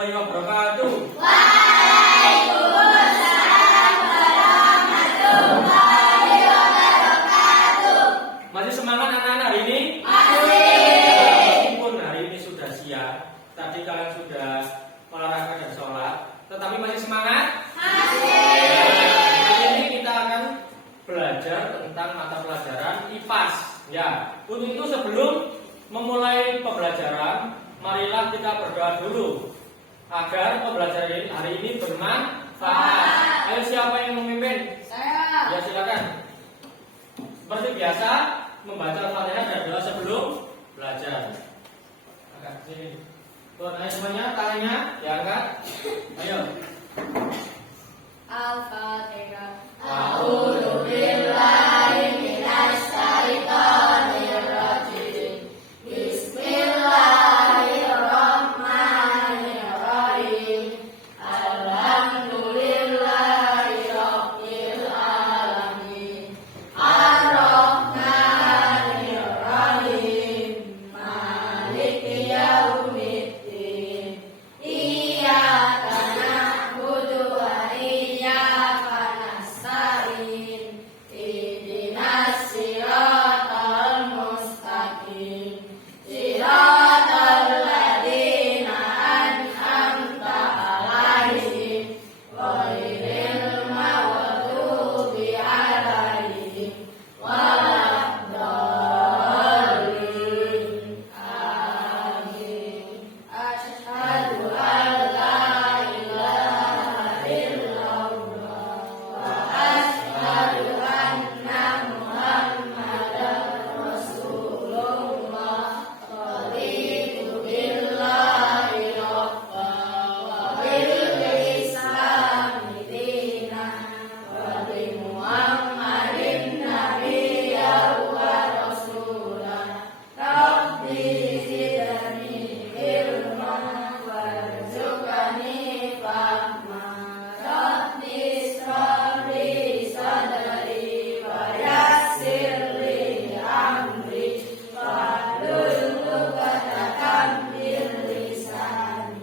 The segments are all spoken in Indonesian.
warahmatullahi wabarakatuh. Waalaikumsalam warahmatullahi wabarakatuh. Masih semangat anak-anak hari ini? Masih. Meskipun hari ini sudah siang, tadi kalian sudah olahraga dan sholat, tetapi masih semangat? Masih. Hari ini kita akan belajar tentang mata pelajaran IPAS. Ya, untuk itu sebelum memulai pembelajaran, marilah kita berdoa dulu agar pembelajaran hari ini bermanfaat. Ayo, siapa yang memimpin? Saya. Ya, silakan. Seperti biasa, membaca Al-Fatihah dan doa sebelum belajar. Agak sini. Tuan, ayo semuanya, tangannya diangkat. Ayo. Al-Fatihah. A'udzu billahi minasy syaithanir rajim. Bismillahirrahmanirrahim. Alhamdulillahi rabbil alamin. Ar-Rahmanir Rahim. Maliki yaumiddin. Iyyaka na'budu wa iyyaka nasta'in. Ihdinas siratal mustaqim. Siratal ladzina an'amta 'alaihim ghairil maghdubi 'alaihim waladdallin. Amin. Asyhadu an la ilaha illallah wa asyhadu anna Muhammadan Rasulullah. Raditu billahi rabba wa bil islami dinan wa bi Muhammadin nabiyyan wa rasulan. Rabbi zidni ilman warzuqni fahma. Rabbi ishrah li sadri wa yassir li amri wahlul 'uqdatam min lisani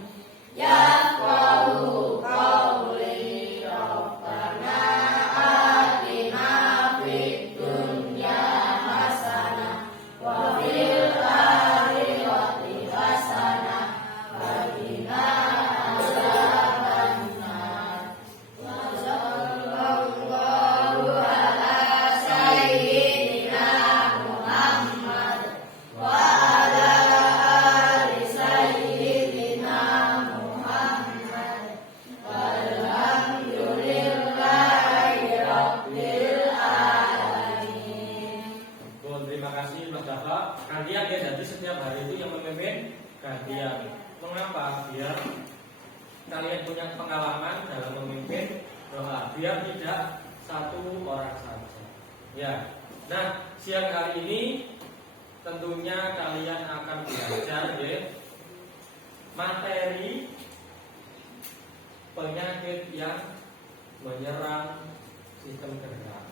yafqahu qawli. Rabbana atina fid dunya hasanah wa fil akhirati hasanah wa qina adzabannar. Wa sallallahu ala sayyidina Muhammad wa ala ali sayyidina Muhammad. Walhamdulillahi rabbil alamin. Bon, terima kasih Mas Dafa. Gantian ya, jadi setiap hari itu yang memimpin gantian. Mengapa? Biar kalian punya pengalaman dalam memimpin doa, biar tidak satu orang saja. Ya. Nah, siang kali ini tentunya kalian akan belajar ya, materi penyakit yang menyerang sistem gerak.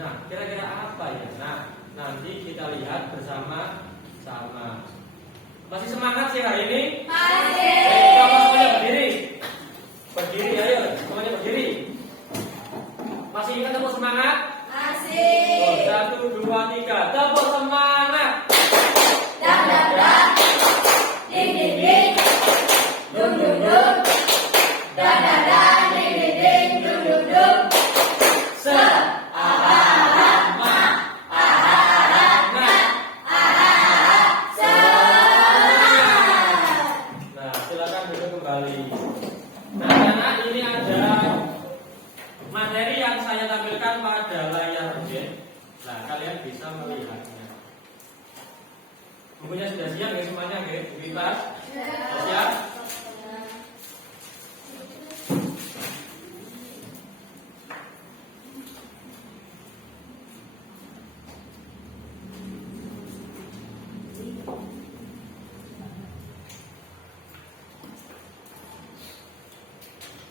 Nah, kira-kira apa ya? Nah, nanti kita lihat bersama-sama. Masih semangat sih hari ini? Masih. Coba semuanya berdiri. Berdiri, ayo, semuanya berdiri. Masih ingat tepuk semangat? Masih. Oh, 1, 2, 3, tepuk semangat. Dan dan dan. Ding ding ding. Dung dung dung. Dan dan dan. Ding ding ding. Dung dung dung. Se. Nah, silakan duduk kembali. Nah, anak-anak, ini ada materi yang saya tampilkan pada layar ya. Nah, kalian bisa melihatnya. Bukunya sudah siap ya semuanya, ya? Bebas. Sudah siap?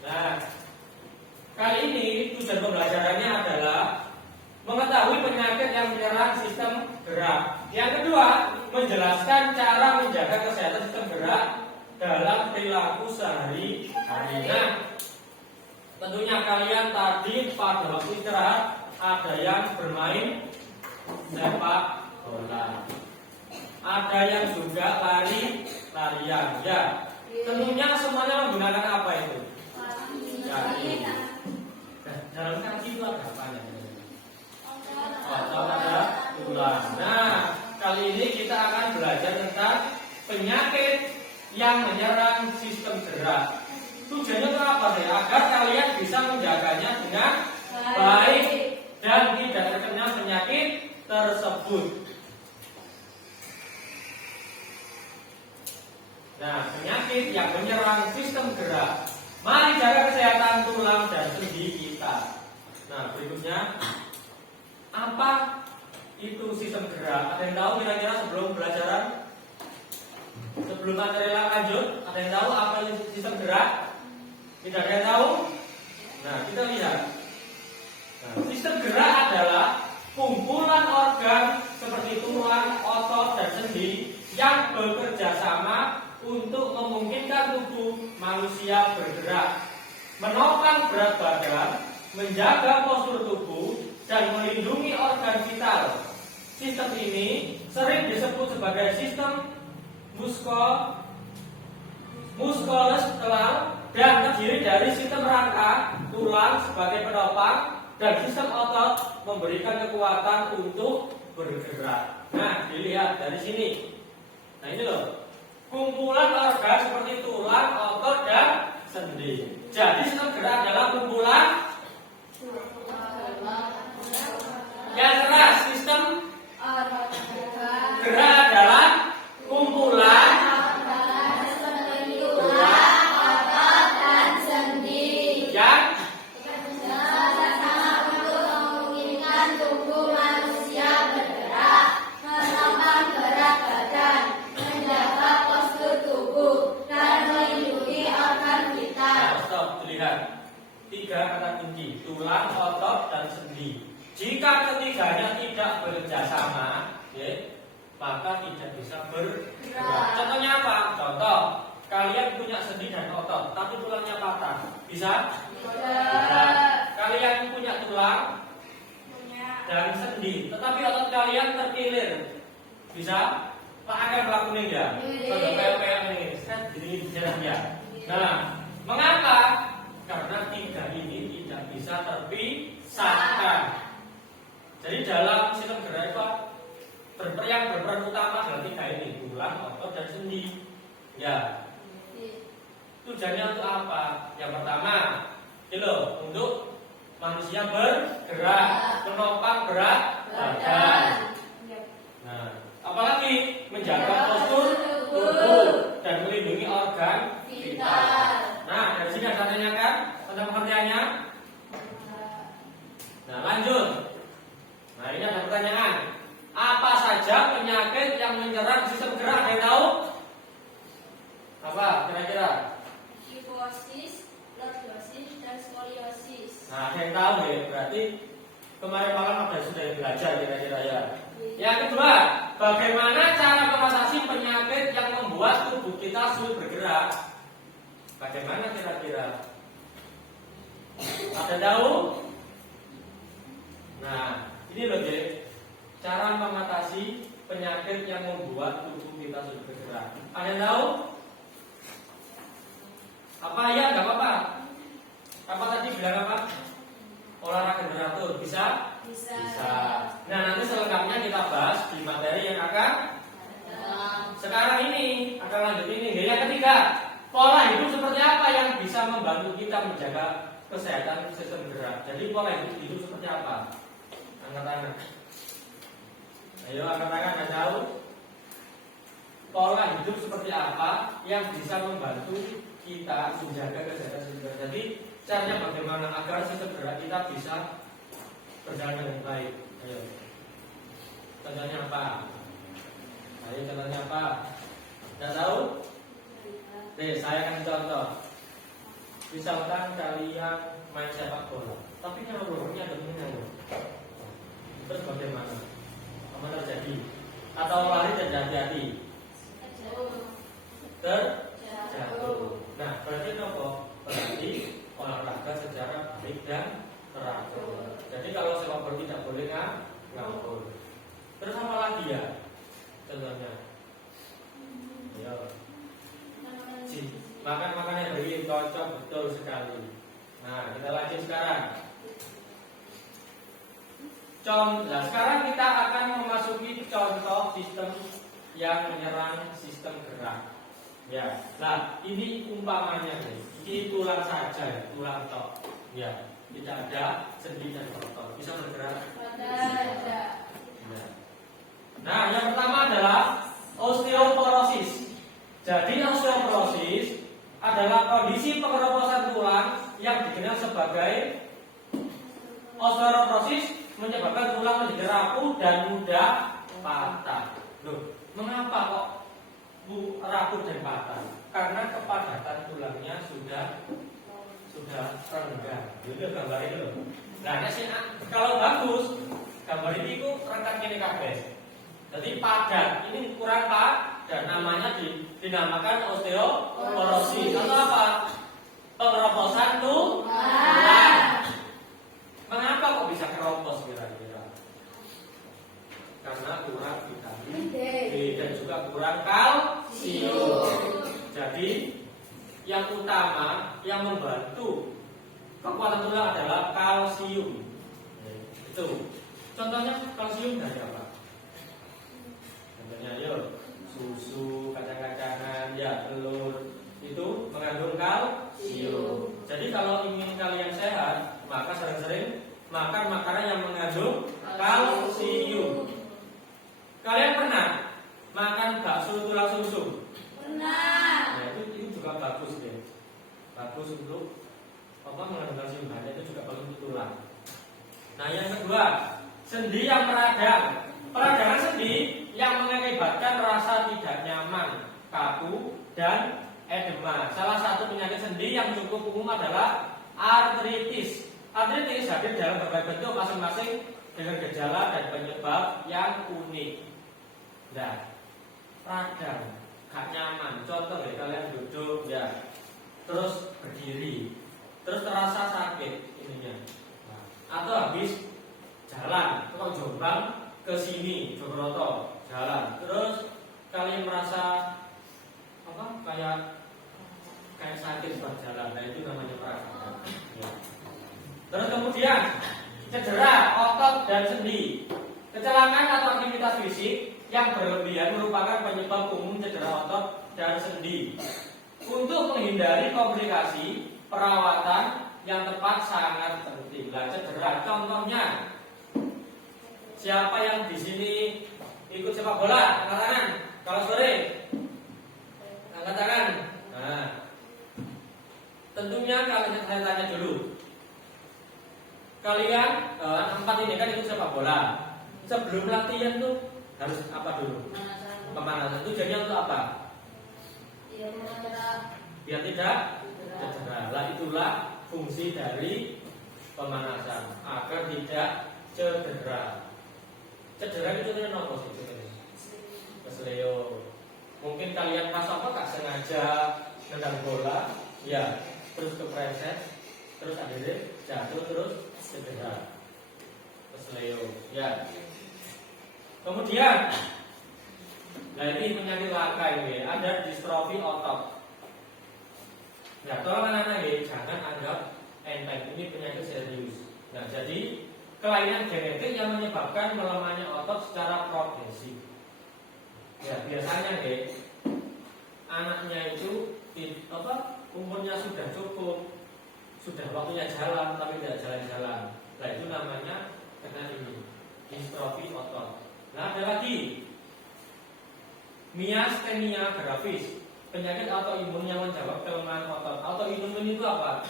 Nah, kali ini tujuan pembelajarannya adalah mengetahui penyakit yang menyerang sistem gerak. Yang kedua, menjelaskan cara menjaga kesehatan sistem gerak. dalam perilaku sehari-hari. Nah, tentunya kalian tadi pada waktu istirahat ada yang bermain sepak bola, ada yang juga larian. Ya, tentunya semuanya menggunakan apa itu? Kaki. Nah, dalam kaki itu ada apa ya? Otot, ada tulang. Nah, kali ini kita akan belajar tentang penyakit yang menyerang sistem gerak. Tujuannya itu apa sih? Agar kalian bisa menjaganya dengan baik dan tidak terkena penyakit tersebut. Nah, penyakit yang menyerang sistem gerak. Mari jaga kesehatan tulang dan sendi kita. Nah, berikutnya, apa itu sistem gerak? Ada yang tahu kira-kira sebelum pelajaran? Sebelum materi lanjut, ada yang tahu apa itu sistem gerak? Tidak ada yang tahu? Nah, kita lihat. Nah, sistem gerak adalah kumpulan organ seperti tulang, otot, dan sendi yang bekerja sama untuk memungkinkan tubuh manusia bergerak, menopang berat badan, menjaga postur tubuh, dan melindungi organ vital. Sistem ini sering disebut sebagai sistem muskuloskeletal dan terdiri dari sistem rangka, tulang sebagai penopang, dan sistem otot memberikan kekuatan untuk bergerak. Nah, dilihat dari sini. Nah, ini loh. Kumpulan organ seperti tulang, otot, dan sendi. Jadi sistem gerak adalah kumpulan yang keras. Sistem gerak adalah kumpulan yang tiga kata kunci, tulang, otot, dan sendi. Jika ketiganya tidak bekerja sama, ya, maka tidak bisa bergerak. Contohnya apa? Contoh, kalian punya sendi dan otot, tapi tulangnya patah, bisa? Bisa. Kalian punya tulang dan sendi, tetapi otot kalian terkilir, bisa? Pak akan melakukan ya? Contoh kayak ini, kan jadi jalan ya. Nah, mengapa? Karena tiga ini tidak bisa terpisahkan. Jadi dalam sistem gerak itu yang berperan utama adalah tiga ini, tulang, otot, dan sendi. Ya. Tujuannya untuk apa? Yang pertama, untuk manusia bergerak, menopang berat badan. Nah, apalagi menjaga postur tubuh dan melindungi organ vital. Nah, dari sini ada tanya kan? Tentang pengertiannya? Nah, lanjut. Nah, ini ada pertanyaan. Apa saja penyakit yang menyerang sistem gerak? Ada yang tahu? Apa kira-kira? Kifosis, lordosis, dan skoliosis. Nah, ada yang tahu ya? Berarti kemarin malam sudah belajar kira-kira ya. Yang kedua, bagaimana cara mengatasi penyakit yang membuat tubuh kita sulit bergerak? Bagaimana kira-kira? Ada tahu? Nah, ini loh Jek, cara mengatasi penyakit yang membuat tubuh kita sulit bergerak. Ada yang tahu? Apa ya? Gak apa-apa. Apa tadi bilang apa? Olahraga generator, bisa? Bisa. Nah, nanti selengkapnya kita bahas di materi yang akan sekarang ini, akan lanjut ini. Yang ketiga, pola hidup seperti apa yang bisa membantu kita menjaga kesehatan sistem gerak? Jadi pola hidup seperti apa? Angkat tangan. Ayo angkat tangan, yang tahu? Pola hidup seperti apa yang bisa membantu kita menjaga kesehatan sistem gerak? Jadi caranya bagaimana agar sistem gerak kita bisa berjalan dengan baik? Ayo. Contohnya apa? Ayo contohnya apa? Tidak tahu? Saya akan contoh. Misalkan kalian main sepak bola, tapi ngawurnya ada menang. Terus bagaimana? Apa terjadi? Atau lari dan hati-hati? Terjadi. jatuh. Nah, berarti apa? Berarti olahraga secara baik dan teratur. Jadi kalau sepak bola tidak boleh nganggur. Terus apa lagi ya? Contohnya, ya, makan yang bergizi cocok betul sekali. Nah, kita lanjut sekarang. Nah, sekarang kita akan memasuki contoh sistem yang menyerang sistem gerak. Ya, nah ini umpamanya nih, ini tulang saja, tulang tok. Ya, tidak ada sendi dan otot. Bisa bergerak? Ada. Ya. Nah, yang pertama adalah osteoporosis. Jadi osteoporosis adalah kondisi pengeroposan tulang yang dikenal sebagai osteoporosis menyebabkan tulang menjadi rapuh dan mudah patah. Loh, mengapa kok rapuh dan patah? Karena kepadatan tulangnya sudah renggang. Itu gambar ini loh. Nah, kalau bagus, gambar ini itu rekan ini kabeh. Jadi padat, ini kurang padat, namanya dinamakan osteoporosis. Atau apa? Pengeroposan tulang. Mengapa kok bisa keropos kira-kira? Karena kurang vitamin D dan juga kurang kalsium. Jadi yang utama yang membantu kekuatan tulang adalah kalsium. Itu. Contohnya kalsium dari apa? Contohnya yuk, susu, kacang-kacangan, ya telur itu mengandung kalsium. Jadi kalau ingin kalian sehat, maka sering-sering makan makanan yang mengandung kalsium. Kalian pernah makan bakso tulang sumsum? Pernah. Nah, itu juga bagus deh. Bagus untuk mengandung kalsium banyak, itu juga bagus untuk tulang. Nah, yang kedua, sendi yang meradang. Peradangan sendi yang mengakibatkan rasa tidak nyaman, kaku, dan edema. Salah satu penyakit sendi yang cukup umum adalah artritis. Artritis hadir dalam berbagai bentuk masing-masing dengan gejala dan penyebab yang unik. Nah, radang, gak nyaman. Contoh ya, kalian duduk ya, terus berdiri, terus terasa sakit ininya. Nah, atau habis jalan, kok Jombang ke sini, Jogoroto jalan, terus kalian merasa apa? Kayak sakit saat jalan. Nah, itu namanya peradangan. Ya. Terus kemudian cedera otot dan sendi. Kecelakaan atau aktivitas fisik yang berlebihan merupakan penyebab umum cedera otot dan sendi. Untuk menghindari komplikasi, perawatan yang tepat sangat penting. Nah, cedera contohnya, siapa yang di sini ikut sepak bola? Angkat tangan. Kalau sore, angkat tangan. Nah, tentunya kalian saya tanya dulu. Kalian empat ini kan ikut sepak bola. Sebelum latihan tuh harus apa dulu? Pemanasan. Tujuannya untuk apa? Biar tidak cedera. Lah itulah fungsi dari pemanasan agar tidak cedera. Cedera itu contohnya apa sih? Kesleo. Mungkin kalian pas apa gak sengaja nendang bola, ya, terus kepleset, terus akhirnya jatuh terus cedera. Kesleo, ya. Kemudian, nah ini penyakit langka ini, ada distrofi otot. Nah, tolong anak-anak ya, jangan anggap enteng, ini penyakit serius. Nah, jadi kelainan genetik yang menyebabkan melemahnya otot secara progresif. Ya, biasanya ya, anaknya itu umurnya sudah cukup, sudah waktunya jalan tapi tidak jalan-jalan. Nah, itu namanya kena ini, distrofi otot. Nah, ada lagi miastenia gravis, penyakit autoimun yang menjawab kelemahan otot. Autoimun itu apa?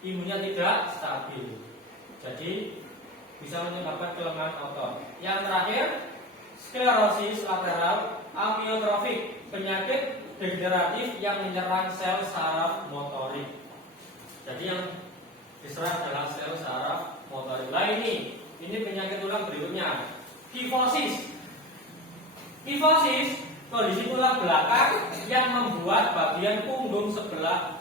Imunnya tidak stabil, jadi bisa menyebabkan kelemahan otot. Yang terakhir, sklerosis lateral amiotrofik, penyakit degeneratif yang menyerang sel saraf motorik. Jadi yang diserang adalah sel saraf motorik. Nah, ini penyakit tulang berikutnya, kifosis. Kifosis, kondisi tulang belakang yang membuat bagian punggung sebelah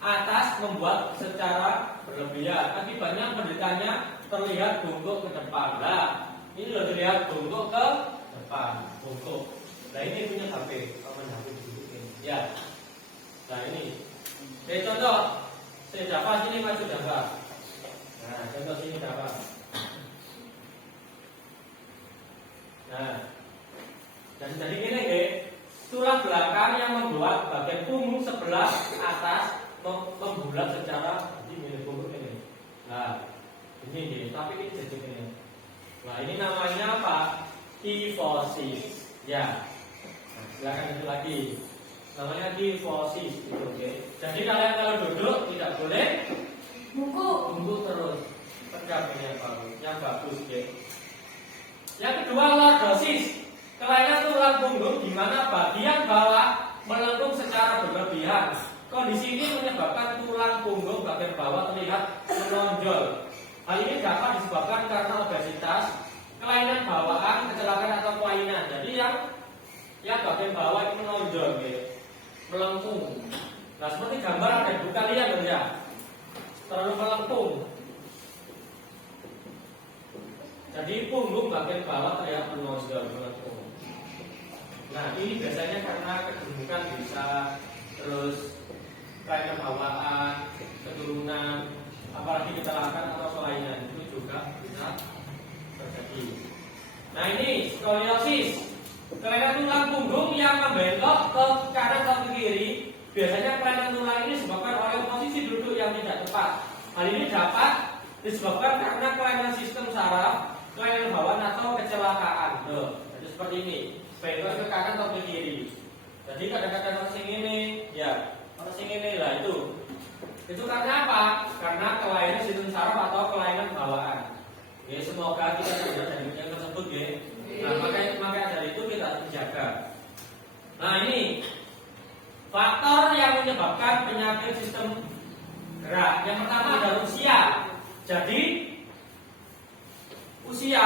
atas membuat secara berlebihan. Akibatnya penderitanya terlihat bungkuk ke depan. Nah, ini loh terlihat bungkuk ke depan, bungkuk. Nah ini punya HP, kapan HP dibutuhin? Ya. Nah ini. Oke, contoh. Saya dapat sini maju dapat. Nah, contoh sini dapat. Nah, dan jadi ini tulang belakang yang membuat bagian punggung sebelah atas membulat secara ini punggung ini. Nah, ini, tapi ini jadi ini. Nah, ini namanya apa? Kyphosis. Ya. Nah, silakan itu lagi. Namanya kyphosis itu, oke. Jadi kalian kalau duduk tidak boleh bungkuk terus. Tegak ini yang bagus, oke. Yang kedua lordosis. Kelainan tulang punggung di mana bagian bawah melengkung secara berlebihan. Kondisi ini menyebabkan tulang punggung bagian bawah terlihat menonjol. Hal ini dapat disebabkan karena obesitas, kelainan bawaan, kecelakaan atau kelainan. Jadi yang bagian bawah ini menonjol, melengkung. Nah seperti gambar ada di buku kalian ya, terlalu melengkung. Jadi punggung bagian bawah terlihat menonjol, melengkung. Nah ini biasanya karena kegemukan bisa, terus kelainan bawaan, keturunan, apalagi kecelakaan atau kelainan itu juga bisa terjadi. Nah ini skoliosis, kelainan tulang punggung yang membengkok ke kanan atau ke kiri. Biasanya kelainan tulang ini disebabkan oleh posisi duduk yang tidak tepat. Hal ini dapat disebabkan karena kelainan sistem saraf, kelainan bawaan atau kecelakaan. Jadi seperti ini, bengkok ke kanan atau ke kiri. Jadi kadang-kadang orang sing ini, ya orang sing ini lah itu. Itu karena apa? Karena kelainan sistem saraf atau kelainan bawaan. Ya semoga kita tidak dari yang tersebut ya. Nah makanya dari itu kita harus jaga. Nah ini faktor yang menyebabkan penyakit sistem gerak. Yang pertama adalah usia. Jadi usia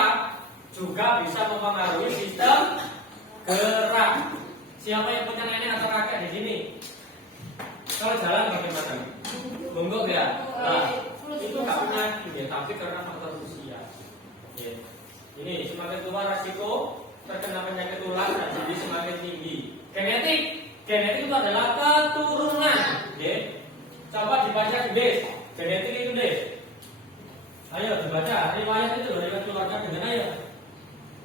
juga bisa mempengaruhi sistem gerak. Siapa yang punya nenek atau kakek di sini? Kalau jalan bagaimana? Bungkuk ya. Nah, itu nggak punya ya, tapi karena faktor usia. Ya. Ini semakin tua resiko terkena penyakit tulang dan jadi semakin tinggi. Genetik itu adalah keturunan. Ya. Coba dibaca deh. Genetik itu deh. Ayo dibaca riwayat itu loh, riwayat keluarga dengan ayo.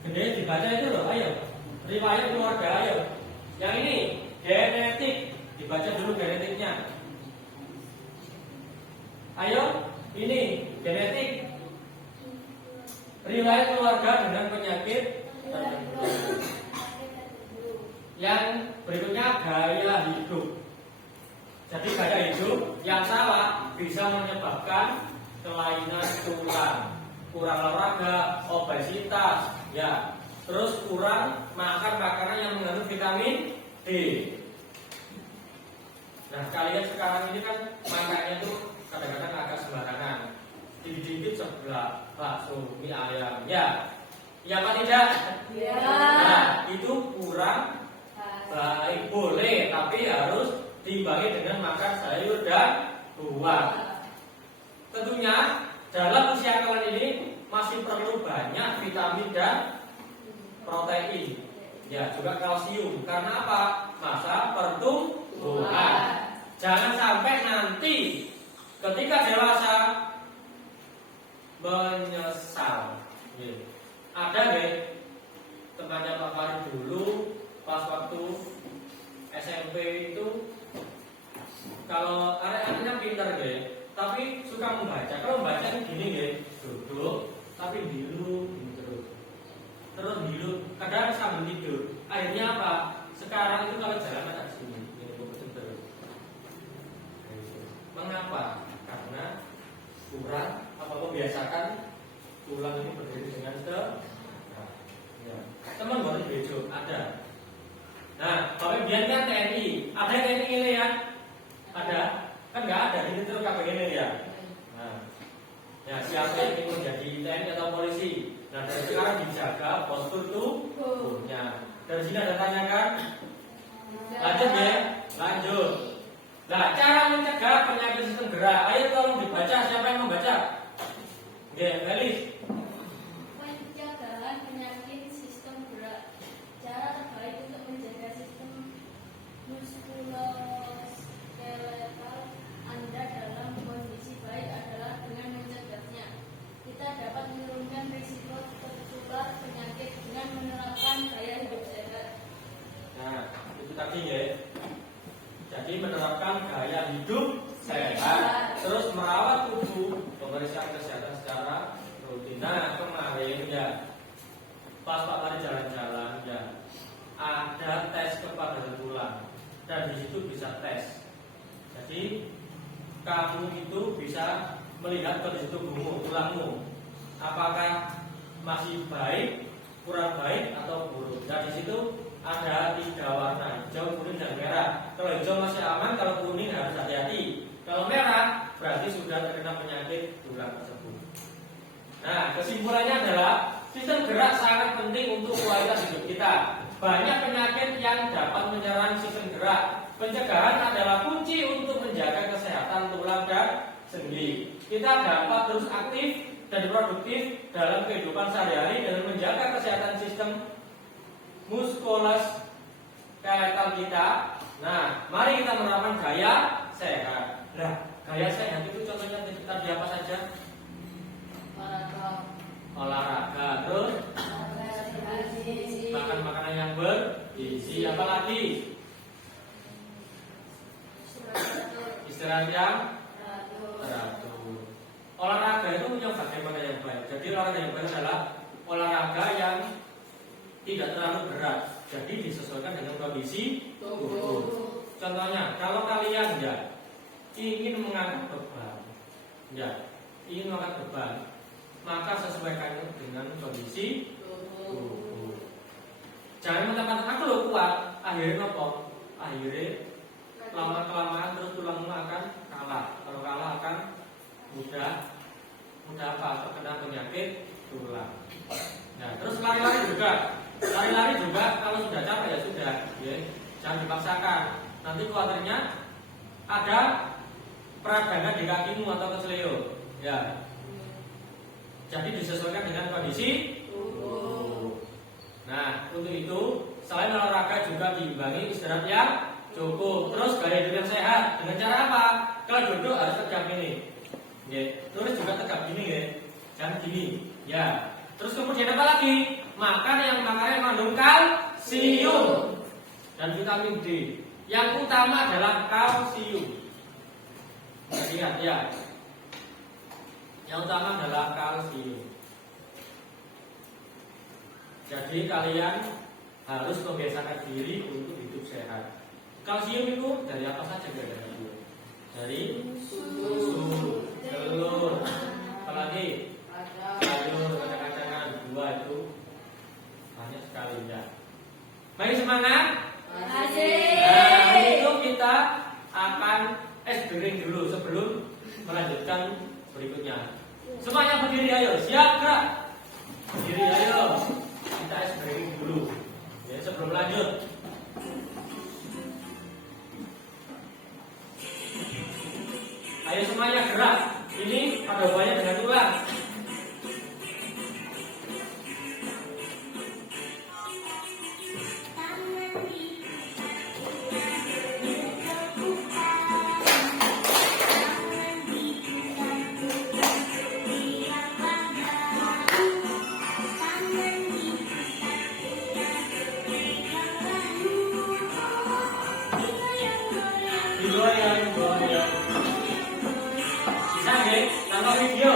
Genetik dibaca itu loh, ayo. Riwayat keluarga ayo. Yang ini genetik, dibaca dulu genetiknya. Ayo, ini genetik. Riwayat keluarga dengan penyakit tertentu. Yang berikutnya gaya hidup. Jadi gaya hidup yang salah bisa menyebabkan kelainan tulang, kurang olahraga, obesitas, ya. Terus kurang makan makanan yang mengandung vitamin D. Nah kalian sekarang ini kan makannya tuh kadang-kadang agak sembarangan. Dikit-dikit sebelah bakso, mie ayam, ya. Ya apa tidak? Ya. Nah itu kurang baik. Boleh, tapi harus diimbangi dengan makan sayur dan buah. Tentunya dalam usia kalian ini masih perlu banyak vitamin dan protein, ya juga kalsium. Karena apa? Masa pertumbuhan. Jangan sampai nanti ketika dewasa menyesal. Ada deh temannya Pak Farid dulu pas waktu SMP itu, kalau anak-anaknya pintar deh, tapi suka membaca. Kalau membaca itu gini deh, duduk tapi bilu terus hidup, kadang sambil tidur. Akhirnya apa? Sekarang itu kalau jalan agak sini, terus. Mengapa? Karena kurang membiasakan tulang ini berdiri dengan teman baru bejo ada. Nah, Bapak biar kan TNI, ada TNI ini ya? Ada? Kan nggak ada, ini terus kayak begini ya. Nah, ya siapa yang ingin menjadi TNI atau polisi? Nah dari sekarang dijaga postur tubuhnya. Dari sini ada tanya kan? Lanjut ya, lanjut. Nah, cara mencegah penyakit sistem gerak. Ayo tolong dibaca, siapa yang membaca? Oke, Felis. Pencegahan penyakit sistem gerak. Cara terbaik untuk menjaga sistem muskuloskeletal Anda dalam kondisi baik adalah dengan mencegahnya. Kita dapat menurunkan risiko tertular penyakit dengan menerapkan gaya hidup sehat. Nah, itu tadi ya. Jadi menerapkan gaya hidup sehat, terus merawat tubuh, pemeriksaan kesehatan secara rutin. Nah, kemarin ya, pas Pak tadi jalan-jalan ya, ada tes kepadatan tulang dan di situ bisa tes. Jadi kamu itu bisa melihat kondisi tubuhmu, tulangmu, apakah masih baik, kurang baik atau buruk. Dan di situ ada 3 warna, hijau, kuning, dan merah. Kalau hijau masih aman, kalau kuning harus hati-hati. Kalau merah berarti sudah terkena penyakit tulang tersebut. Nah, kesimpulannya adalah sistem gerak sangat penting untuk kualitas hidup kita. Banyak penyakit yang dapat menyerang sistem gerak. Pencegahan adalah kunci untuk menjaga kesehatan tulang dan sendi. Kita dapat terus aktif dan produktif dalam kehidupan sehari-hari dengan menjaga kesehatan sistem muskuloskeletal kita. Nah, mari kita menerapkan gaya sehat. Nah, gaya sehat itu contohnya tadi apa saja? Olahraga, terus makan makanan yang bergizi, apa lagi? Istirahat yang teratur. Olahraga itu punya bagaimana yang baik. Jadi olahraga yang baik adalah olahraga yang tidak terlalu berat, jadi disesuaikan dengan kondisi tubuh. Contohnya, kalau kalian ya ingin mengangkat beban, maka sesuaikan dengan kondisi tubuh. Jangan mentang-mentang aku lo kuat, akhirnya apa? Akhirnya lama-kelamaan terus tulangmu akan kalah. Kalau kalah akan mudah terkena penyakit tulang. Nah, terus lari-lari juga kalau sudah capek ya sudah, ya. Jangan dipaksakan. Nanti khawatirnya ada peradangan di kakimu atau keseleo, ya. Jadi disesuaikan dengan kondisi tubuh. Nah, untuk itu selain olahraga juga diimbangi istirahat yang cukup. Terus gaya hidup yang sehat dengan cara apa? Kalau duduk harus tegap ini, ya. Terus juga tegap gini, ya. Jangan gini, ya. Terus kemudian apa lagi? Makan yang mengandung kalsium dan vitamin D. Yang utama adalah kalsium. Lihat ya. Yang utama adalah kalsium. Jadi kalian harus membiasakan diri untuk hidup sehat. Kalsium itu dari apa saja kira-kira? Dari susu, telur, apalagi sayur, kacang-kacangan, buah itu banyak sekali ya. Mari semangat. Nah, itu kita akan briefing dulu sebelum melanjutkan berikutnya. Semuanya berdiri, ayo, siap gerak. Berdiri, ayo. Kita briefing dulu ya sebelum lanjut. Ayo semuanya gerak. Ini ada hubungannya dengan tulang. Video.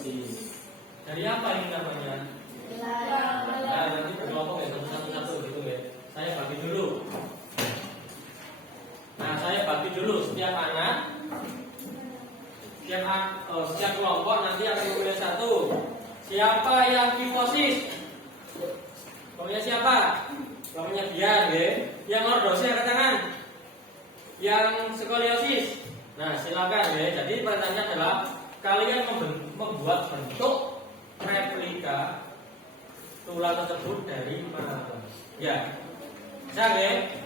skomiosis. Dari apa ini namanya? Nah, nanti berkelompok ya satu-satu gitu ya. Saya bagi dulu. Nah, saya bagi dulu setiap anak, setiap kelompok nanti akan memilih satu. Siapa yang kifosis? Kelompoknya siapa? Kelompoknya Bian, ya. Yang lordosnya angkat tangan. Yang skoliosis. Nah, silakan ya. Jadi pertanyaannya adalah kalian membuat bentuk replika tulang tersebut dari mana? Ya, bisa nggak?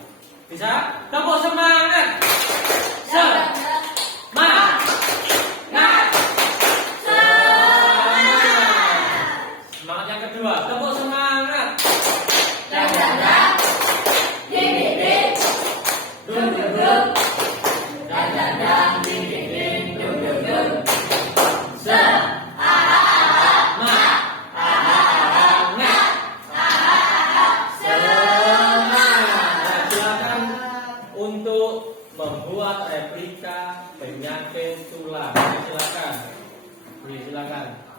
Bisa? Tepuk semangat! Semangat! Semangat yang kedua, tepuk semangat! Untuk membuat replika penyakit tulang, silakan. Silakan.